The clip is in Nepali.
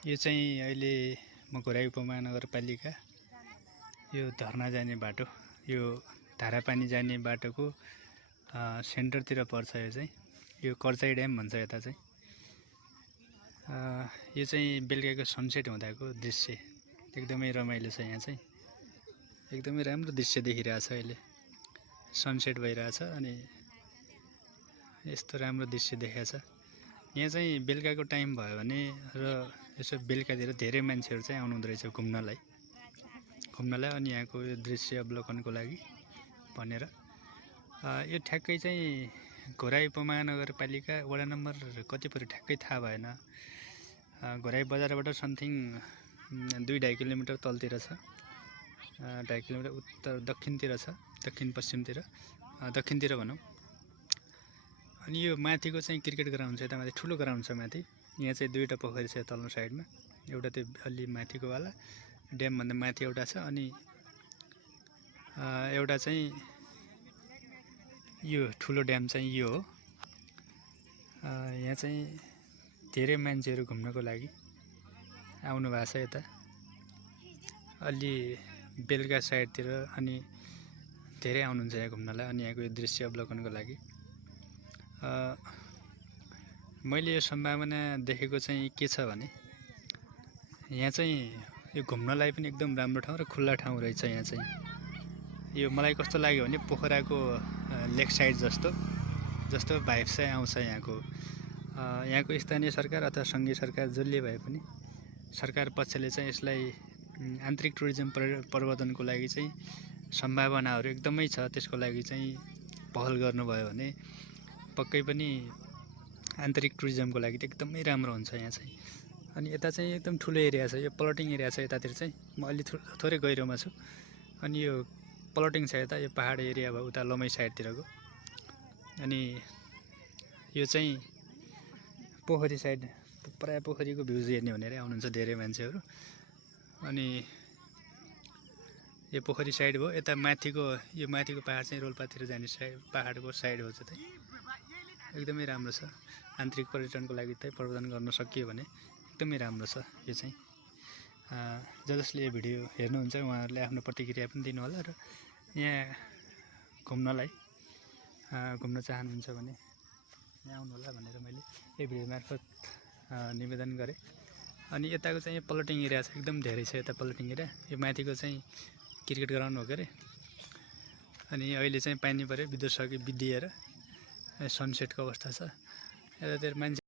यो चाहिँ अहिले म घोराई उपमहानगरपालिका यो धर्ना जाने बाटो, यो धारापानी जाने बाटोको सेन्टरतिर पर्छ। यो कर्चाई ड्याम भन्छ यता चाहिँ। यो चाहिँ बेलुकाको सनसेट हुँदाको दृश्य एकदमै रमाइलो छ। यहाँ चाहिँ एकदमै राम्रो दृश्य देखिरहेछ। अहिले सनसेट भइरहेछ अनि यस्तो राम्रो दृश्य देखाएको छ। यहाँ चाहिँ बेलुकाको टाइम भयो भने र यसो बेलुकातिर धेरै मान्छेहरू चाहिँ आउनुहुँदो रहेछ घुम्नलाई अनि यहाँको यो दृश्य अवलोकनको लागि भनेर। यो ठ्याक्कै चाहिँ घोराई उपमहानगरपालिका वडा नम्बर कति पऱ्यो ठ्याक्कै थाहा भएन। घोराई बजारबाट समथिङ 2-2.5 किलोमिटर तलतिर छ, 2.5 किलोमिटर उत्तर दक्षिणतिर छ, दक्षिण पश्चिमतिर, दक्षिणतिर भनौँ। अनि यो माथिको चाहिँ क्रिकेट ग्राउन्ड छ, यता माथि ठुलो ग्राउन्ड छ माथि। यहाँ चाहिँ 2वटा पोखरी छ तल्लो साइडमा, एउटा त्यो अलि माथिको वाला ड्यामभन्दा माथि एउटा छ, अनि एउटा चाहिँ यो ठुलो ड्याम चाहिँ यो हो। यहाँ चाहिँ धेरै मान्छेहरू घुम्नको लागि आउनु भएको छ यता अलि बेलुका साइडतिर, अनि धेरै आउनुहुन्छ यहाँ घुम्नलाई अनि यहाँको यो दृश्य अवलोकनको लागि। मैले यो सम्भावना देखेको चाहिँ के छ भने यहाँ चाहिँ यो घुम्नलाई पनि एकदम राम्रो ठाउँ र खुल्ला ठाउँ रहेछ। यहाँ चाहिँ यो मलाई कस्तो लाग्यो भने पोखराको लेक साइड जस्तो भाइब चाहिँ आउँछ यहाँको स्थानीय सरकार अथवा सङ्घीय सरकार जसले भए पनि सरकार पक्षले चाहिँ यसलाई आन्तरिक टुरिज्म प्रवर्धनको लागि चाहिँ सम्भावनाहरू एकदमै छ। त्यसको लागि चाहिँ पहल गर्नुभयो भने पक्कै पनि आन्तरिक टुरिज्मको लागि त एकदमै राम्रो हुन्छ यहाँ चाहिँ। अनि यता चाहिँ एकदम ठुलो एरिया छ, यो प्लटिङ एरिया छ। यतातिर चाहिँ म अलि थोरै गहिरोमा छु, अनि यो प्लटिङ छ यता, यो पहाड एरिया भयो उता लमै साइडतिरको। अनि यो चाहिँ पोखरी साइड, प्रायः पोखरीको भ्युज हेर्ने भनेर आउनुहुन्छ धेरै मान्छेहरू। अनि यो पोखरी साइड भयो, यता यो माथिको पहाड चाहिँ रोल्पातिर जाने पहाडको साइड हो चाहिँ एकदमै राम्रो छ। आन्तरिक पर्यटनको लागि चाहिँ प्रवर्धन गर्न सकियो भने एकदमै राम्रो छ यो चाहिँ। जसले यो भिडियो हेर्नुहुन्छ उहाँहरूले आफ्नो प्रतिक्रिया पनि दिनु होला, र यहाँ घुम्न चाहनुहुन्छ भने यहाँ आउनु होला भनेर मैले यो भिडियो मार्फत निवेदन गरेँ। अनि यताको चाहिँ यो प्लटिङ एरिया छ, एकदम धेरै छ यता प्लटिङ एरिया। यो माथिको चाहिँ क्रिकेट ग्राउन्ड हो के अरे। अनि अहिले चाहिँ पानी पऱ्यो, विद्युत सकिदिएर सनसेटको अवस्था छ। यतातिर मान्छे